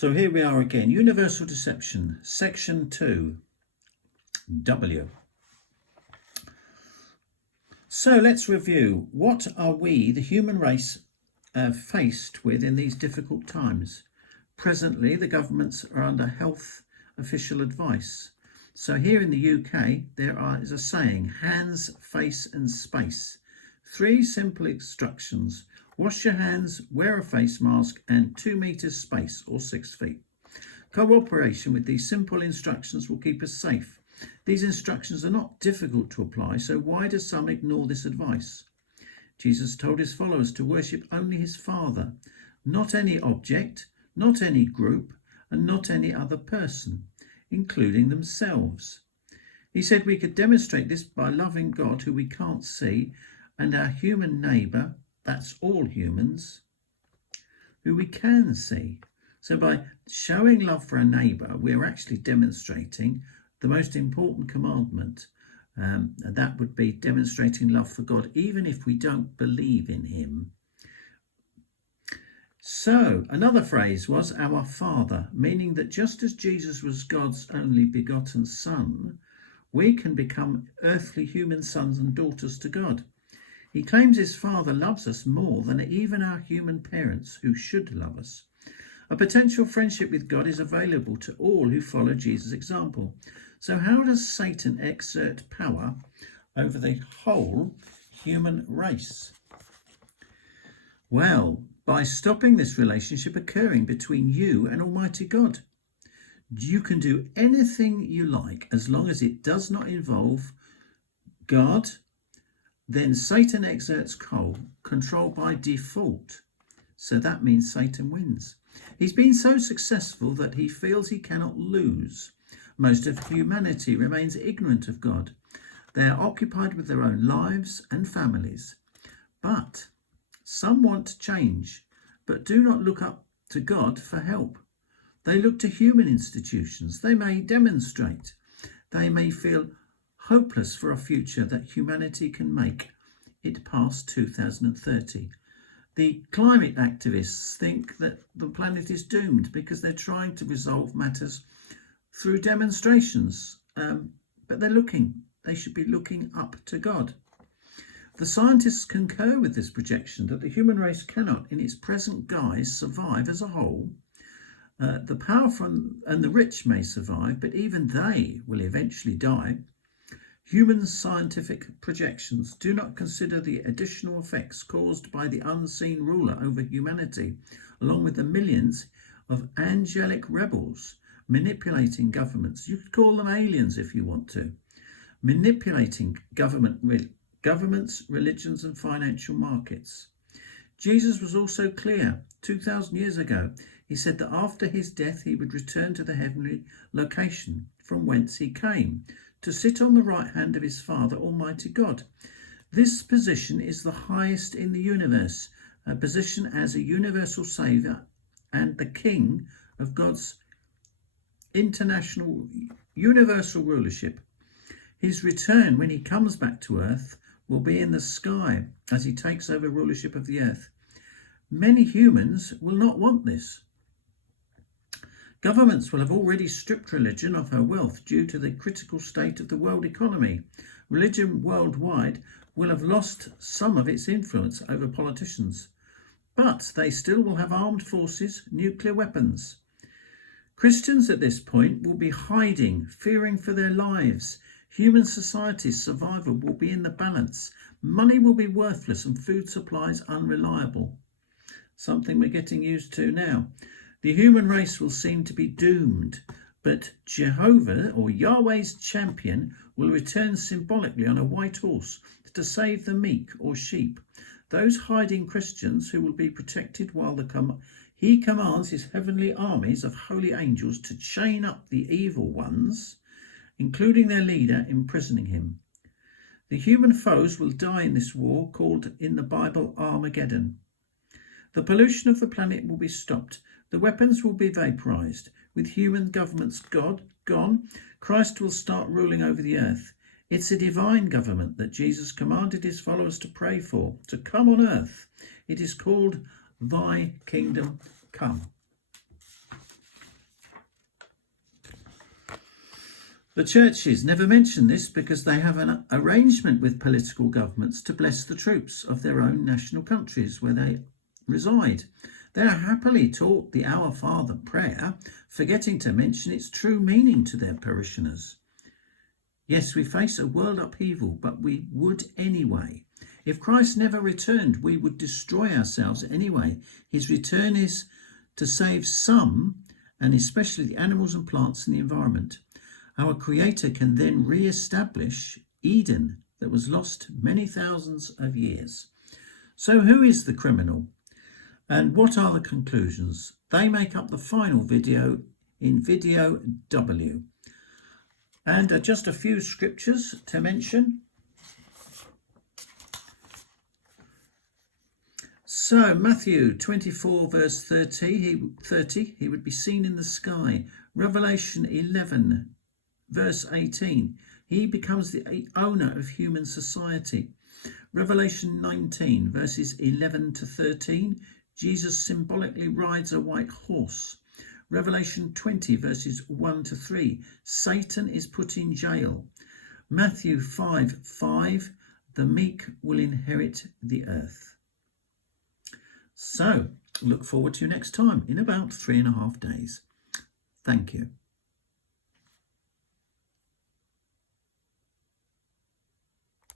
So here we are again, Universal Deception, Section 2, W. So let's review. What are we, the human race, faced with in these difficult times? Presently, the governments are under health official advice. So here in the UK, there is a saying, hands, face and space. 3 simple instructions. Wash your hands, wear a face mask and 2 meters space or 6 feet. Cooperation with these simple instructions will keep us safe. These instructions are not difficult to apply, so why do some ignore this advice? Jesus told his followers to worship only his Father, not any object, not any group, and not any other person, including themselves. He said we could demonstrate this by loving God, who we can't see, and our human neighbour, that's all humans, who we can see. So by showing love for our neighbour, we're actually demonstrating the most important commandment. And that would be demonstrating love for God, even if we don't believe in him. So another phrase was our Father, meaning that just as Jesus was God's only begotten Son, we can become earthly human sons and daughters to God. He claims his Father loves us more than even our human parents, who should love us. A potential friendship with God is available to all who follow Jesus' example. So how does Satan exert power over the whole human race? Well, by stopping this relationship occurring between you and Almighty God. You can do anything you like as long as it does not involve God. Then Satan exerts control by default. So that means Satan wins. He's been so successful that he feels he cannot lose. Most of humanity remains ignorant of God. They are occupied with their own lives and families. But some want to change, but do not look up to God for help. They look to human institutions. They may demonstrate. They may feel hopeless for a future that humanity can make it past 2030. The climate activists think that the planet is doomed because they're trying to resolve matters through demonstrations. But they should be looking up to God. The scientists concur with this projection that the human race cannot, in its present guise, survive as a whole. The powerful and the rich may survive, but even they will eventually die. Human scientific projections do not consider the additional effects caused by the unseen ruler over humanity, along with the millions of angelic rebels manipulating governments. You could call them aliens if you want to. Manipulating governments, religions and financial markets. Jesus was also clear 2,000 years ago. He said that after his death he would return to the heavenly location from whence he came, to sit on the right hand of his Father, Almighty God. This position is the highest in the universe, a position as a universal Saviour and the King of God's international universal rulership. His return, when he comes back to earth, will be in the sky as he takes over rulership of the earth. Many humans will not want this. Governments will have already stripped religion of her wealth due to the critical state of the world economy. Religion worldwide will have lost some of its influence over politicians, but they still will have armed forces, nuclear weapons. Christians at this point will be hiding, fearing for their lives. Human society's survival will be in the balance. Money will be worthless and food supplies unreliable. Something we're getting used to now. The human race will seem to be doomed, but Jehovah or Yahweh's champion will return symbolically on a white horse to save the meek or sheep, those hiding Christians who will be protected while he commands his heavenly armies of holy angels to chain up the evil ones, including their leader, imprisoning him. The human foes will die in this war called in the Bible Armageddon. The pollution of the planet will be stopped. The weapons will be vaporized. With human governments gone, Christ will start ruling over the earth. It's a divine government that Jesus commanded his followers to pray for, to come on earth. It is called Thy Kingdom Come. The churches never mention this because they have an arrangement with political governments to bless the troops of their own national countries where they reside. They are happily taught the Our Father prayer, forgetting to mention its true meaning to their parishioners. Yes, we face a world upheaval, but we would anyway. If Christ never returned, we would destroy ourselves anyway. His return is to save some, and especially the animals and plants in the environment. Our Creator can then re-establish Eden that was lost many thousands of years. So who is the criminal? And what are the conclusions? They make up the final video in video W. And just a few scriptures to mention. So Matthew 24 verse 30, he would be seen in the sky. Revelation 11 verse 18, he becomes the owner of human society. Revelation 19 verses 11 to 13, Jesus symbolically rides a white horse. Revelation 20 verses 1 to 3, Satan is put in jail. Matthew 5:5, the meek will inherit the earth. So look forward to next time in about 3.5 days. Thank you.